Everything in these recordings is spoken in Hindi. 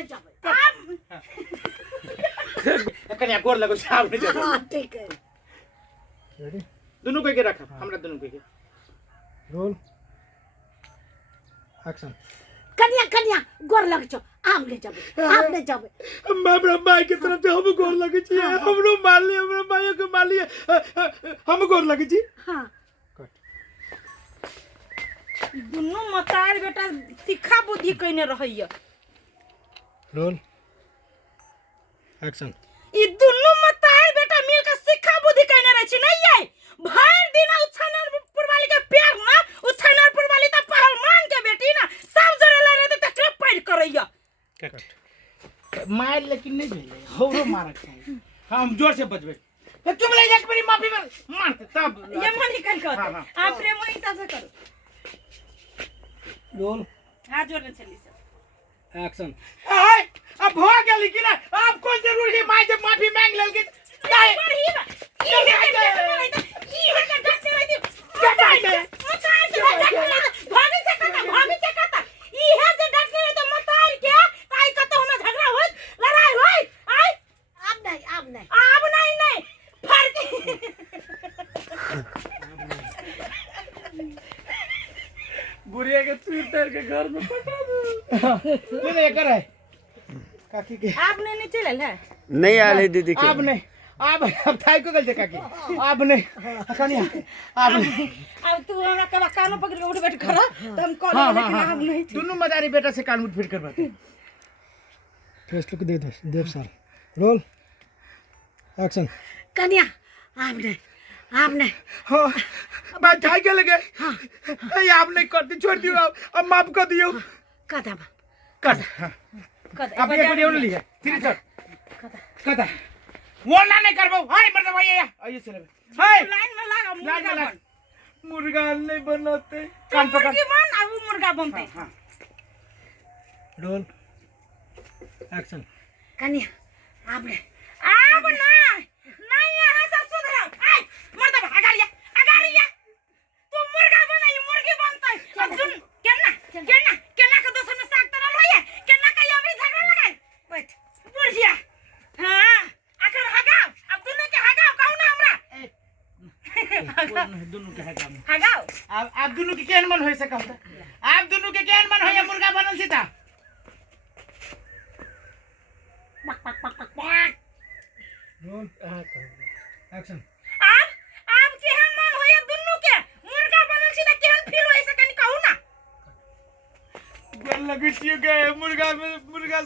नहीं जाबे कन्या गोर लगो आप नहीं जाबे हां ठीक है रेडी दोनों के रखा हमरा दोनों के रोल एक्शन कन्या गोर लग छो आप नहीं जाबे हमरा माई के तरफ से हम गोर लगे छी हमरो मार लिए हमरा माई के मार लिए हम गोर लगे छी हां कट दुनू मतार बेटा सिखा बुद्धि कइने रहइय रोल एक्शन ई दुनू मतार बेटा मिल के सिखा बुद्धि कइने रहै छी नहीं ये भर दिन उछनर पुरवाली के पैर ना उछनर पुरवाली त पहलवान के बेटी ना सब जरे ले रहते तकरे पैर करइय कट मार लेकिन नहीं भेले होरो मारक चाहिए हम जोर से बजबे तुम ले जाके मेरी माफी मारते तब ये मन निकल के हाँ, हाँ। आप प्रेम हिसाब से करो रोल हाथ जोड़ने चली सब एक्शन हाय अब हो गया लेकिन अब कौन जरूरी है माई जब माफी मांग लेलके नहीं बुढ़िया के ट्विटर के घर में पटा दो नहीं कर है काकी के आपने नहीं चले है नहीं आले दीदी के अब नहीं अब थाई को गल से काकी अब नहीं कन्या अब नहीं अब तू हमरा के कानो पकड़ के उठ बैठ खड़ा तो हम कॉल हाँ, लेकिन हाँ, अब नहीं दोनों मदारी बेटा से कान मुठ फिट करवाते फेस लुक दे दो देव सर रोल एक्शन कन्या आपने हाँ बात थाई के लगे ये आपने कर दी छोड़ दियो अब माफ कर दियो कदम कर अब ये वीडियो नहीं लिया फिर सर कदा वो ना नहीं करबो हाय मतलब भाई आइए चले हाय लाइन में लगा लाइन में मुर्गा लग मुर्गा नहीं बनाते कान पकड़ मुर्गी बन और वो मुर्गा बनते हाँ रोल एक्शन कन्या आपने अब नहीं यहाँ से सुधरो आई मर्द अगाड़िया तू मुर्गा बना ये मुर्गी बनता है अब सुन केना के दोस्त में साग तरल होइए केना का अभी झगड़ा लगाई बैठ बुढ़िया हां आखिर हगाओ अब दोनों के हगाओ कहू ना हमरा दोनों के है काम हगाओ अब आप दोनों के केन मन होय से कहता आप दोनों के केन मन होय मुर्गा बनल सीता रोल एक्शन अब केहन मन होइए दोनों के मुर्गा बनल छी त केहन फील होई से कनी कहू ना गोल लगे छिए गए मुर्गा में मुर्गा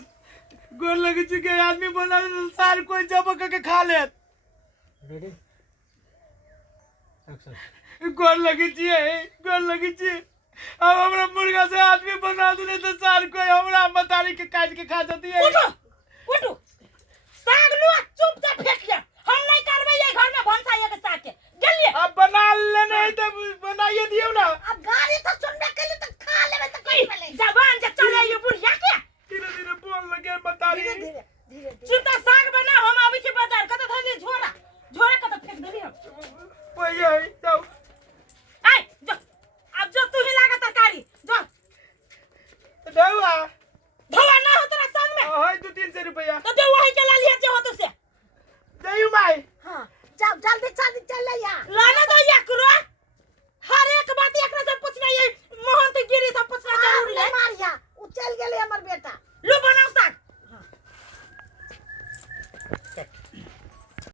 गोल लगे छिए गए आदमी बना सार कोई जब के खा ले रेडी एक्शन गोल लगे छिए अब हमरा मुर्गा से आदमी बना दे तो सार कोई हमरा मतारी के काट के खा जाती है उठो साग लो चुपचाप फेंक ले हम नहीं करबे ये घर में भंसा ये के साग के गेलिए अब बना लेने तो बनाइए दियो ना अब गाड़ी तो सुनने के लिए तो खा लेबे तो कहीं पहले जबान जे चले ये बुढ़िया के धीरे धीरे बोल लगे मतारी धीरे चुपचाप साग बना हम अभी के बाजार कत धले झोरा कत फेंक देली हम भैया जाओ आई जो अब जो तू ही लागा तरकारी जो दवा धवा ना हो तेरा संग में हाय 200-300 रुपया तो जो वही के ला लिया जे हो तुसे दयू माई हां जाओ जल्दी चल या लाना तो या करो हर एक बात एकरा से पूछना ये मोहन ते गिरी सब पूछना जरूरी है मारिया उ चल गेले हमर बेटा लो बनाओ साग